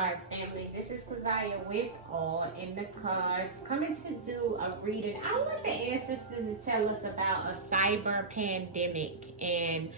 AllnDaKards family. This is Keziah with AllnDaKards, coming to do a reading. I want the ancestors to tell us about a cyber pandemic and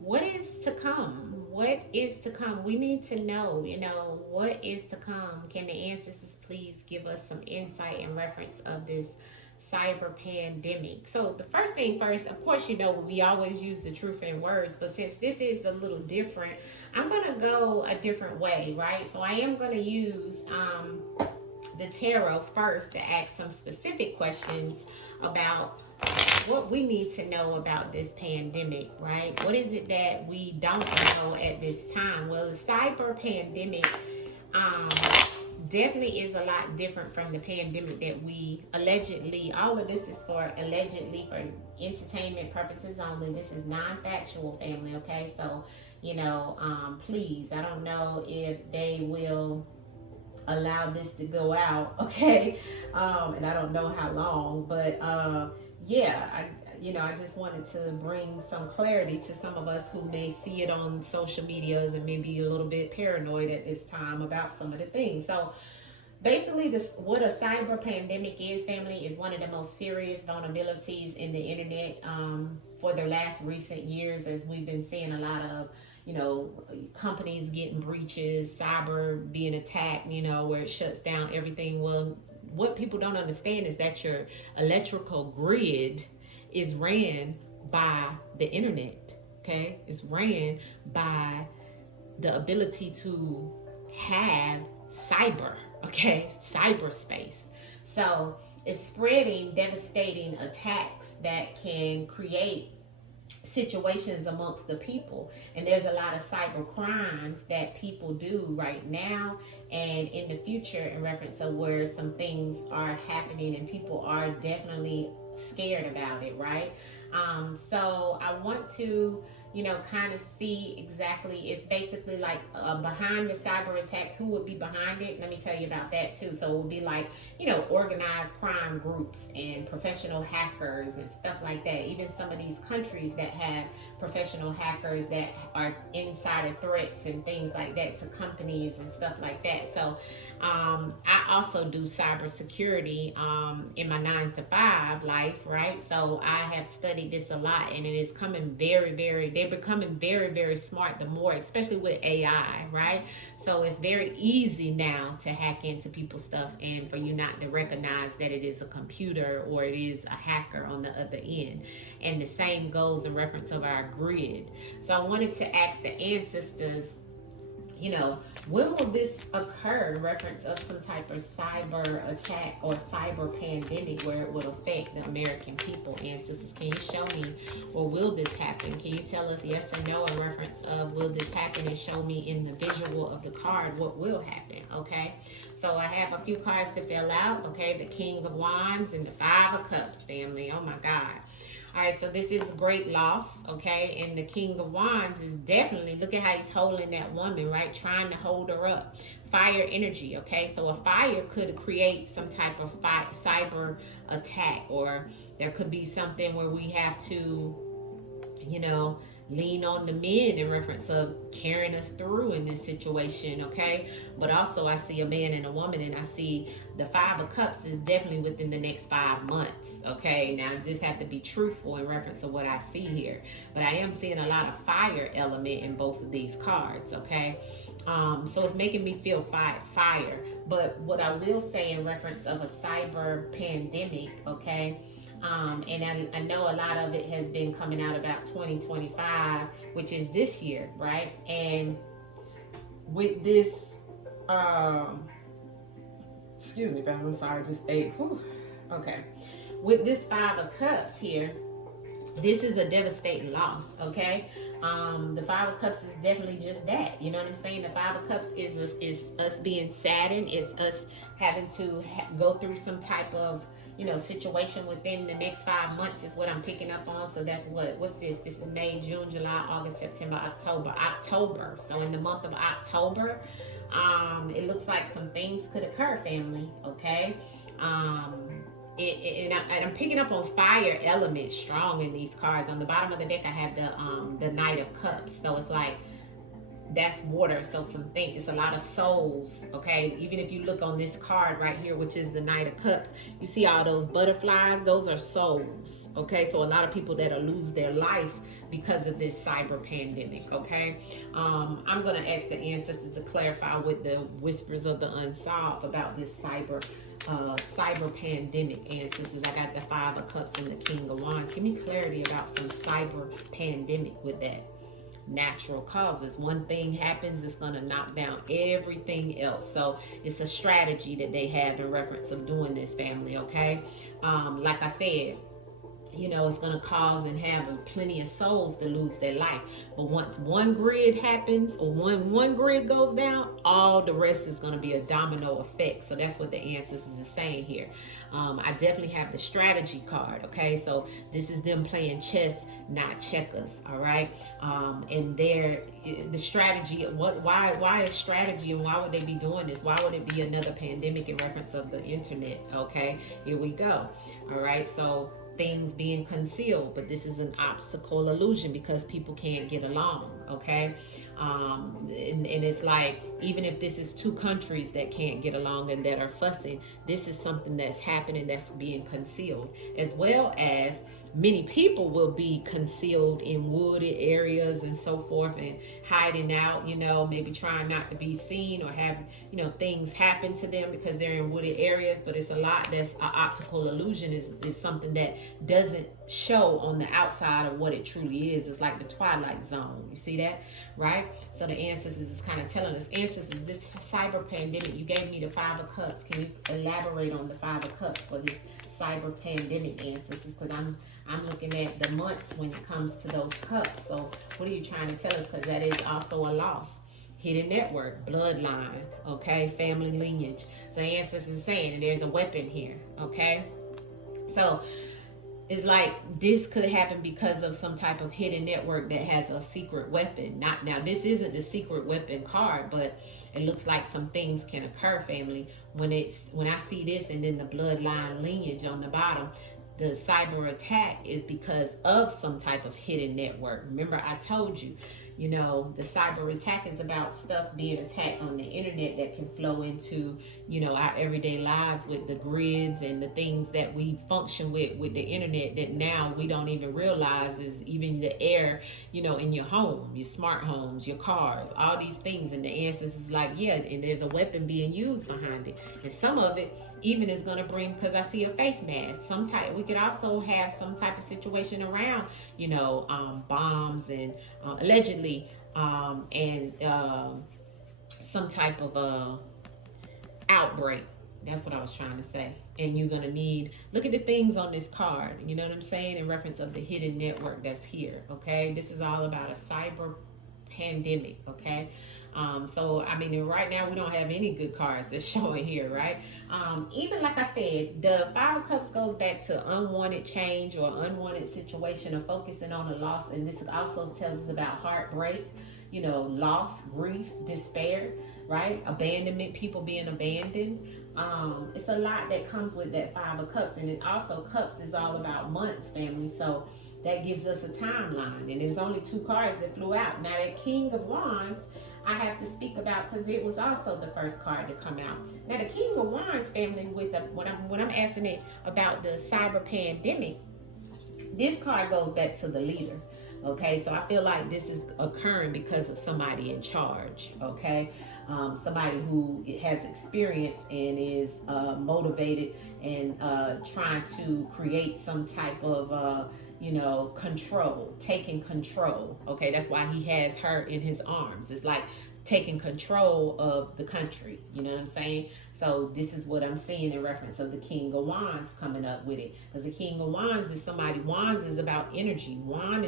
what is to come. What is to come? We need to know, what is to come. Can the ancestors please give us some insight and reference of this cyber pandemic? So the first thing first, of course, we always use the truth in words, but since this is a little different, I'm gonna go a different way, right? So I am gonna use the tarot first to ask some specific questions about what we need to know about this pandemic, right? What is it that we don't know at this time? Well, the cyber pandemic definitely is a lot different from the pandemic that we allegedly, all of this is for allegedly for entertainment purposes only. This is non-factual, family, okay? So, please, I don't know if they will allow this to go out, okay? And I don't know how long, but I just wanted to bring some clarity to some of us who may see it on social medias and maybe a little bit paranoid at this time about some of the things. So basically, what a cyber pandemic is, family, is one of the most serious vulnerabilities in the internet for the last recent years, as we've been seeing a lot of companies getting breaches, cyber being attacked, where it shuts down everything. Well, what people don't understand is that your electrical grid is ran by the internet, okay? It's ran by the ability to have cyber, okay? Cyberspace. So it's spreading devastating attacks that can create situations amongst the people, and there's a lot of cyber crimes that people do right now and in the future in reference to where some things are happening and people are definitely scared about it, right? So I want to kind of see exactly, it's basically like behind the cyber attacks, who would be behind it. Let me tell you about that too. So it would be like organized crime groups and professional hackers and stuff like that. Even some of these countries that have professional hackers that are insider threats and things like that to companies and stuff like that. So I also do cybersecurity in my 9-to-5 life, right? So I have studied this a lot, and it is coming they're becoming very, very smart, the more, especially with AI, right? So it's very easy now to hack into people's stuff and for you not to recognize that it is a computer or it is a hacker on the other end. And the same goes in reference of our grid. So I wanted to ask the ancestors, when will this occur in reference of some type of cyber attack or cyber pandemic where it would affect the American people? Ancestors, can you show me, or will this happen? Can you tell us yes or no in reference of will this happen, and show me in the visual of the card what will happen, okay? So I have a few cards to fill out, okay? The King of Wands and the Five of Cups, family. Oh my God. All right, so this is great loss, okay? And the King of Wands is definitely, look at how he's holding that woman, right? Trying to hold her up. Fire energy, okay? So a fire could create some type of cyber attack, or there could be something where we have to, lean on the men in reference of carrying us through in this situation, okay? But also I see a man and a woman, and I see the Five of Cups is definitely within the next 5 months, okay? Now I just have to be truthful in reference to what I see here, but I am seeing a lot of fire element in both of these cards, okay? So it's making me feel fire. But what I will say in reference of a cyber pandemic, okay? And I know a lot of it has been coming out about 2025, which is this year, right? And with this, excuse me, fam, I'm sorry, just ate. Whew. Okay. With this Five of Cups here, this is a devastating loss, okay? The Five of Cups is definitely just that. You know what I'm saying? The Five of Cups is us being saddened. It's us having to go through some type of situation within the next 5 months is what I'm picking up on. So that's what's this? This is May, June, July, August, September, October. So in the month of October, it looks like some things could occur, family, okay? And I'm picking up on fire element strong in these cards. On the bottom of the deck, I have the Knight of Cups. So it's like that's water. So it's a lot of souls. Okay, even if you look on this card right here, which is the Knight of Cups, you see all those butterflies, those are souls. Okay, so a lot of people that'll lose their life because of this cyber pandemic. Okay, I'm gonna ask the ancestors to clarify with the whispers of the unsolved about this cyber pandemic. Ancestors, I got the Five of Cups and the King of Wands. Give me clarity about some cyber pandemic with that. Natural causes. One thing happens, it's going to knock down everything else. So it's a strategy that they have in reference of doing this, family. Okay, like I said, you know, it's going to cause and have plenty of souls to lose their life. But once one grid happens, or one grid goes down, all the rest is going to be a domino effect. So that's what the ancestors is saying here. I definitely have the strategy card. Okay, so this is them playing chess, not checkers. All right, and the strategy. Why is strategy, and why would they be doing this? Why would it be another pandemic in reference of the internet? Okay, here we go. All right, so things being concealed, but this is an obstacle illusion because people can't get along. Okay, and it's like, even if this is two countries that can't get along and that are fussing, this is something that's happening that's being concealed, as well as many people will be concealed in wooded areas and so forth, and hiding out, you know, maybe trying not to be seen, or have, you know, things happen to them because they're in wooded areas. But it's a lot that's an optical illusion, is something that doesn't show on the outside of what it truly is. It's like the Twilight Zone. You see that, right? So the ancestors is kind of telling us, ancestors, this cyber pandemic, you gave me the Five of Cups. Can you elaborate on the Five of Cups for this cyber pandemic, ancestors? Because I'm looking at the months when it comes to those cups. So what are you trying to tell us? Because that is also a loss. Hidden network, bloodline, okay, family lineage. So ancestors is saying, and there's a weapon here, okay? So it's like this could happen because of some type of hidden network that has a secret weapon. Not now, this isn't the secret weapon card, but it looks like some things can occur, family, when I see this, and then the bloodline lineage on the bottom. The cyber attack is because of some type of hidden network. Remember, I told you, you know, the cyber attack is about stuff being attacked on the internet that can flow into, you know, our everyday lives with the grids and the things that we function with the internet, that now we don't even realize is even the air, you know, in your home, your smart homes, your cars, all these things. And the answer is like, yeah, and there's a weapon being used behind it. And some of it even is going to bring, because I see a face mask, some type. We could also have some type of situation around, you know, bombs and allegedly, and some type of outbreak. That's what I was trying to say. And you're going to need, look at the things on this card, you know what I'm saying, in reference of the hidden network that's here. Okay, this is all about a cyber pandemic. Okay, so I mean, right now we don't have any good cards that's showing here, right? Even like I said, the Five of Cups goes back to unwanted change or unwanted situation, or focusing on a loss. And this also tells us about heartbreak, you know, loss, grief, despair, right? Abandonment, people being abandoned. It's a lot that comes with that Five of Cups. And it also, cups is all about months, family. So that gives us a timeline. And there's only two cards that flew out. Now that King of Wands, I have to speak about, because it was also the first card to come out. Now the King of Wands, family, with when I'm asking it about the cyber pandemic, this card goes back to the leader. Okay, so I feel like this is occurring because of somebody in charge. Okay, somebody who has experience and is motivated and trying to create some type of you know, control, taking control. Okay, that's why he has her in his arms. It's like taking control of the country. You know what I'm saying? So this is what I'm seeing in reference of the King of Wands coming up with it. Because the King of Wands is somebody, Wands is about energy. Wands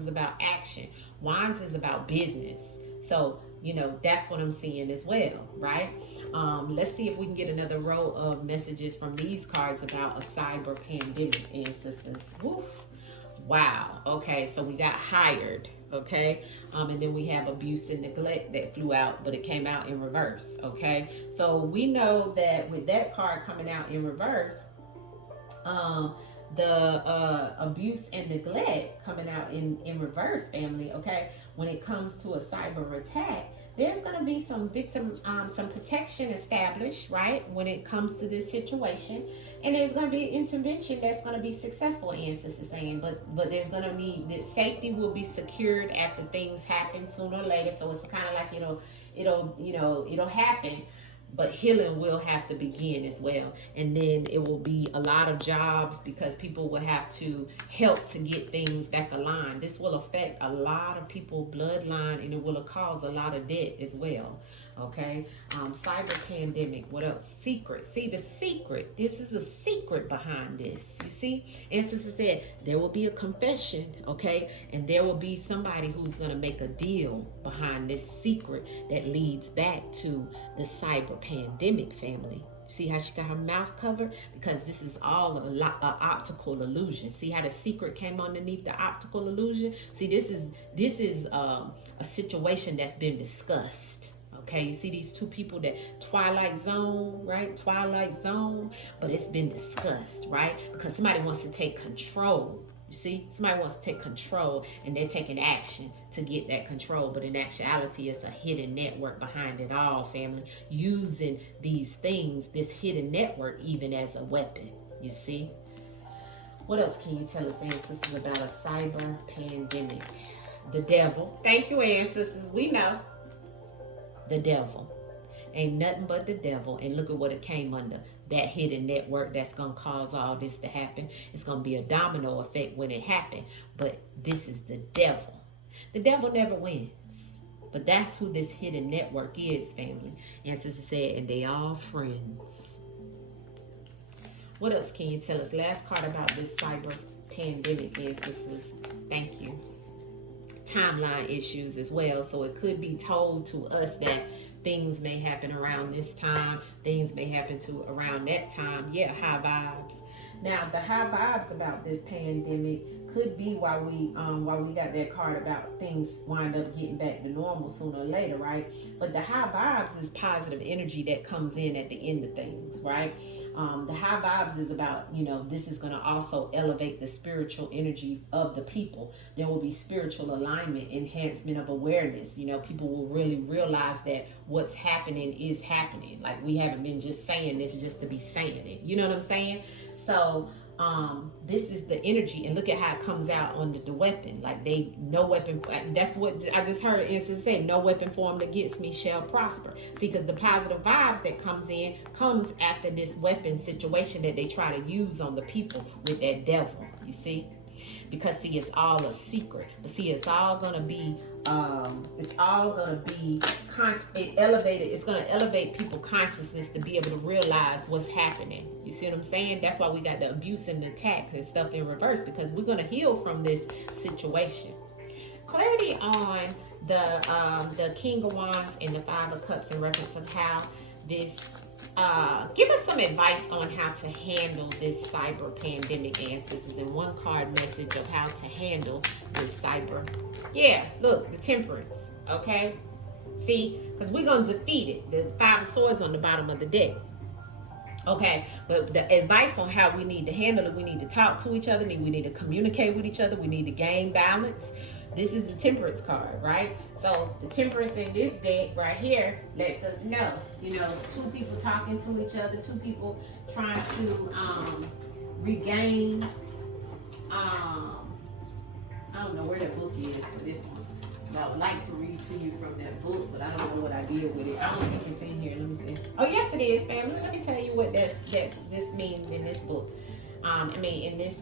is about action. Wands is about business. So, you know, that's what I'm seeing as well, right? Let's see if we can get another row of messages from these cards about a cyber pandemic, ancestors. Woof. Wow. Okay, so we got hired. Okay, and then we have abuse and neglect that flew out, but it came out in reverse. Okay, so we know that with that card coming out in reverse, the abuse and neglect coming out in reverse, family. Okay, when it comes to a cyber attack, there's going to be some some protection established, right, when it comes to this situation, and there's going to be intervention that's going to be successful. Answers is saying, but there's going to be the safety will be secured after things happen sooner or later. So it's kind of like it'll happen, but healing will have to begin as well. And then it will be a lot of jobs because people will have to help to get things back aligned. This will affect a lot of people bloodline, and it will cause a lot of debt as well. Okay, cyber pandemic. What else? Secret. See the secret. This is a secret behind this. You see, and since I said there will be a confession, okay, and there will be somebody who's gonna make a deal behind this secret that leads back to the cyber pandemic, family. See how she got her mouth covered? Because this is all a optical illusion. See how the secret came underneath the optical illusion? See, this is a situation that's been discussed. Okay, you see these two people, that Twilight Zone, right? Twilight Zone, but it's been discussed, right? Because somebody wants to take control. You see, somebody wants to take control, and they're taking action to get that control. But in actuality, it's a hidden network behind it all, family. Using these things, this hidden network, even as a weapon. You see? What else can you tell us, ancestors, about a cyber pandemic? The devil. Thank you, ancestors. We know. The devil. Ain't nothing but the devil. And look at what it came under. That hidden network that's going to cause all this to happen. It's going to be a domino effect when it happened. But this is the devil. The devil never wins. But that's who this hidden network is, family. And sister said, and they all friends. What else can you tell us? Last card about this cyber pandemic, ancestors. Thank you. Timeline issues as well. So it could be told to us that things may happen around this time, things may happen to around that time. Yeah, high vibes. Now the high vibes about this pandemic could be why we got that card about things wind up getting back to normal sooner or later, right? But the high vibes is positive energy that comes in at the end of things, right? The high vibes is about, this is going to also elevate the spiritual energy of the people. There will be spiritual alignment, enhancement of awareness. People will really realize that what's happening is happening. Like, we haven't been just saying this just to be saying it. You know what I'm saying? So this is the energy, and look at how it comes out on the weapon. Like, no weapon. That's what I just heard Instance say. No weapon formed against me shall prosper. See, because the positive vibes that comes after this weapon situation that they try to use on the people with that devil. You see, because see, it's all a secret. But see, it's all gonna be elevated. It's going to elevate people's consciousness to be able to realize what's happening. You see what I'm saying? That's why we got the abuse and the attacks and stuff in reverse, because we're going to heal from this situation. Clarity on the King of Wands and the Five of Cups in reference of how this give us some advice on how to handle this cyber pandemic, ancestors, and one card message of how to handle this cyber. Yeah, look, the Temperance. Okay, see, because we're gonna defeat it. The Five of Swords on the bottom of the deck. Okay, but the advice on how we need to handle it, we need to talk to each other, we need to communicate with each other, we need to gain balance. This is the Temperance card, right? So the Temperance in this deck right here lets us know, it's two people talking to each other, two people trying to regain, I don't know where that book is for this one. I would like to read to you from that book, but I don't know what I did with it. I don't think it's in here. Let me see. Oh, yes, it is, family. Let me tell you what this means in this book. In this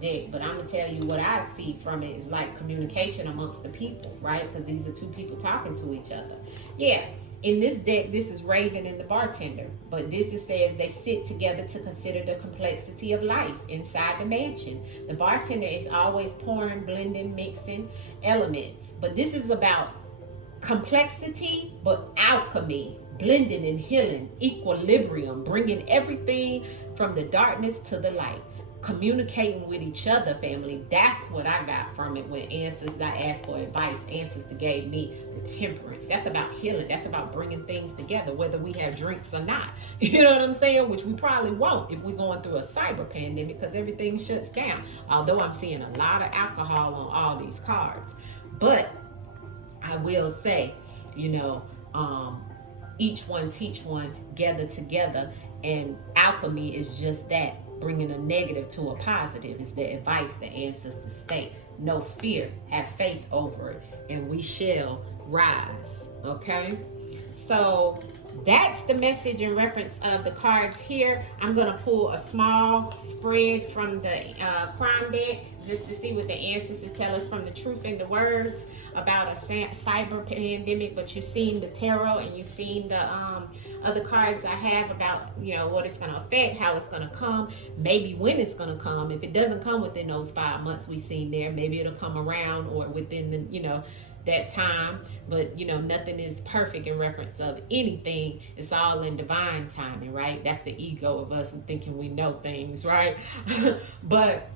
deck, but I'm gonna tell you what I see from it is like communication amongst the people, right? Because these are two people talking to each other. Yeah, in this deck, this is Raven and the bartender, but this says they sit together to consider the complexity of life inside the mansion. The bartender is always pouring, blending, mixing elements, but this is about complexity, but alchemy, blending and healing, equilibrium, bringing everything from the darkness to the light. communicating with each other, family. That's what I got from it when ancestors, I asked for advice. Ancestors gave me the temperance. That's about healing. That's about bringing things together, whether we have drinks or not. You know what I'm saying? Which we probably won't if we're going through a cyber pandemic, because everything shuts down. Although I'm seeing a lot of alcohol on all these cards. But I will say, you know, each one teach one, gather together. And alchemy is just that, bringing a negative to a positive, is the advice the ancestors state. No fear, have faith over it, and we shall rise. Okay? So that's the message in reference of the cards here. I'm going to pull a small spread from the crime deck just to see what the ancestors tell us from the truth in the words about a cyber pandemic. But you've seen the tarot and you've seen the other cards I have about, you know, what it's going to affect, how it's going to come, maybe when it's going to come. If it doesn't come within those 5 months we've seen there, maybe it'll come around or within the, you know, that time. But you know, nothing is perfect in reference of anything. It's all in divine timing, right? That's the ego of us thinking we know things, right? But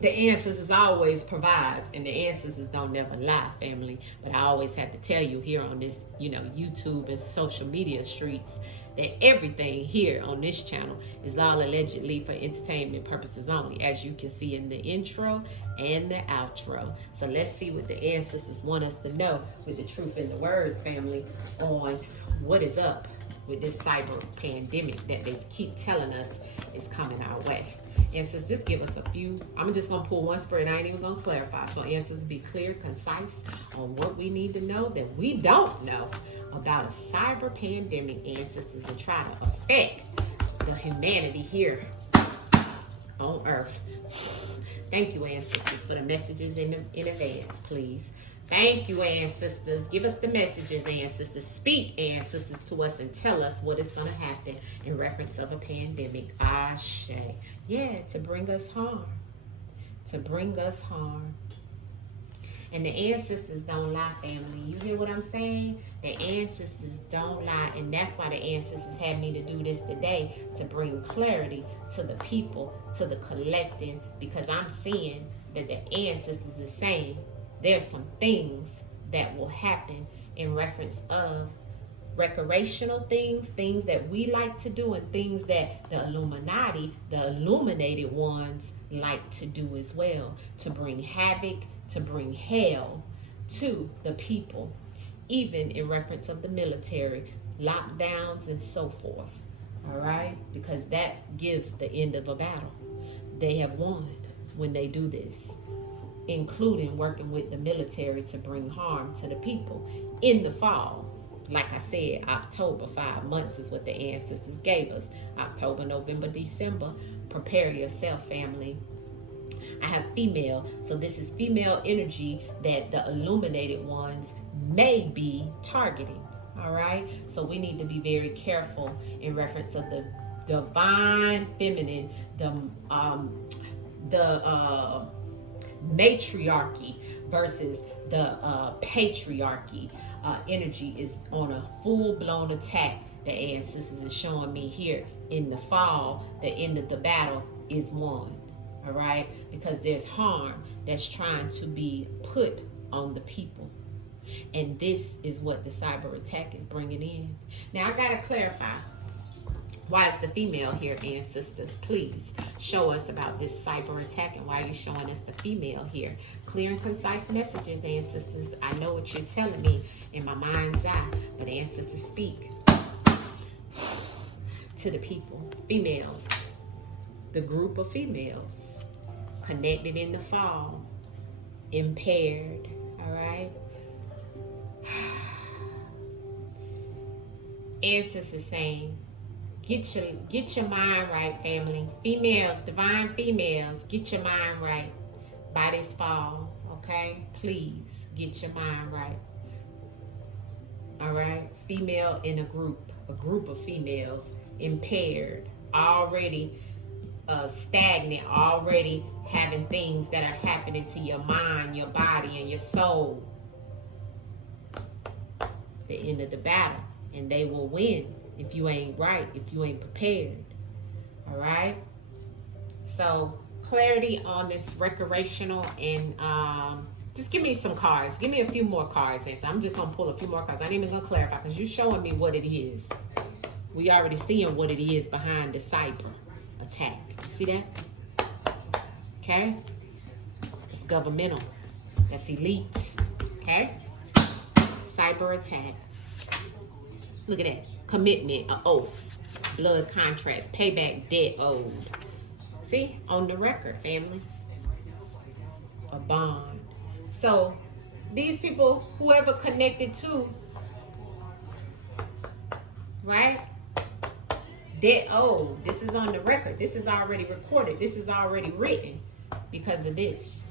the ancestors always provides, and the ancestors don't never lie, family. But I always have to tell you here on this, you know, YouTube and social media streets, that everything here on this channel is all allegedly for entertainment purposes only, as you can see in the intro and the outro. So let's see what the ancestors want us to know with the truth in the words, family, on what is up with this cyber pandemic that they keep telling us is coming our way. Ancestors, just give us a few. I'm just going to pull one spread. I ain't even going to clarify. So ancestors, be clear, concise on what we need to know that we don't know about a cyber pandemic, ancestors, and try to affect the humanity here on earth. Thank you, ancestors, for the messages in advance, please. Thank you, ancestors. Give us the messages, ancestors. Speak, ancestors, to us and tell us what is going to happen in reference of a pandemic. Ashe. Yeah, to bring us harm. To bring us harm. And the ancestors don't lie, family. You hear what I'm saying? The ancestors don't lie. And that's why the ancestors had me to do this today, to bring clarity to the people, to the collecting, because I'm seeing that the ancestors are saying there's some things that will happen in reference of recreational things, things that we like to do, and things that the Illuminati, the illuminated ones, like to do as well, to bring havoc, to bring hell to the people, even in reference of the military, lockdowns and so forth. All right? Because that gives the end of a battle. They have won when they do this, including working with the military to bring harm to the people in the fall. Like I said, October, 5 months is what the ancestors gave us. October, November, December. Prepare yourself, family. I have female, so this is female energy that the illuminated ones may be targeting. All right, so we need to be very careful in reference of the divine feminine, the matriarchy versus the patriarchy. Energy is on a full-blown attack. The ancestors is showing me here in the fall. The end of the battle is won. All right, because there's harm that's trying to be put on the people, and this is what the cyber attack is bringing in. Now I gotta clarify, why is the female here, ancestors? Please show us about this cyber attack, and why are you showing us the female here? Clear and concise messages, ancestors. I know what you're telling me in my mind's eye, but ancestors, speak to the people. Female, the group of females connected in the fall, impaired. All right, ancestors saying, get your mind right, family. Females, divine females, get your mind right by this fall. Okay, please get your mind right. All right, female in a group of females, impaired, already stagnant, already having things that are happening to your mind, your body, and your soul. The end of the battle, and they will win if you ain't right, if you ain't prepared. All right, so clarity on this recreational and just give me some cards. Give me a few more cards. And so I'm just gonna pull a few more cards. I ain't even gonna clarify because you're showing me what it is. We already seeing what it is behind the cyber attack. You see that? Okay. It's governmental. That's elite. Okay. Cyber attack. Look at that. Commitment, an oath, blood contracts, payback debt owed. See? On the record, family. A bond. So these people, whoever connected to, right? Debt owed. This is on the record. This is already recorded. This is already written because of this.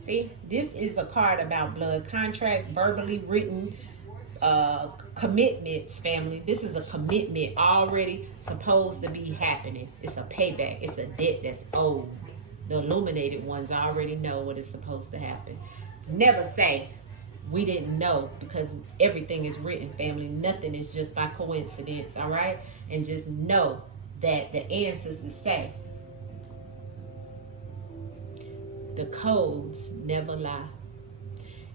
See? This is a card about blood contracts, verbally written commitments, family. This is a commitment already supposed to be happening. It's a payback. It's a debt that's owed. The illuminated ones already know what is supposed to happen. Never say we didn't know, because everything is written, family. Nothing is just by coincidence, all right? And just know that the ancestors say the codes never lie.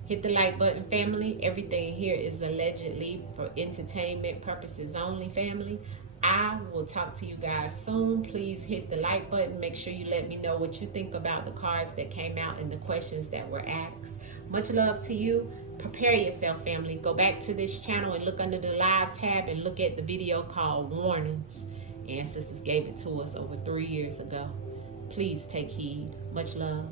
Hit the like button, family. Everything here is allegedly for entertainment purposes only, family. I will talk to you guys soon. Please hit the like button. Make sure you let me know what you think about the cards that came out and the questions that were asked. Much love to you. Prepare yourself, family. Go back to this channel and look under the live tab and look at the video called Warnings. Ancestors gave it to us over 3 years ago. Please take heed. Much love.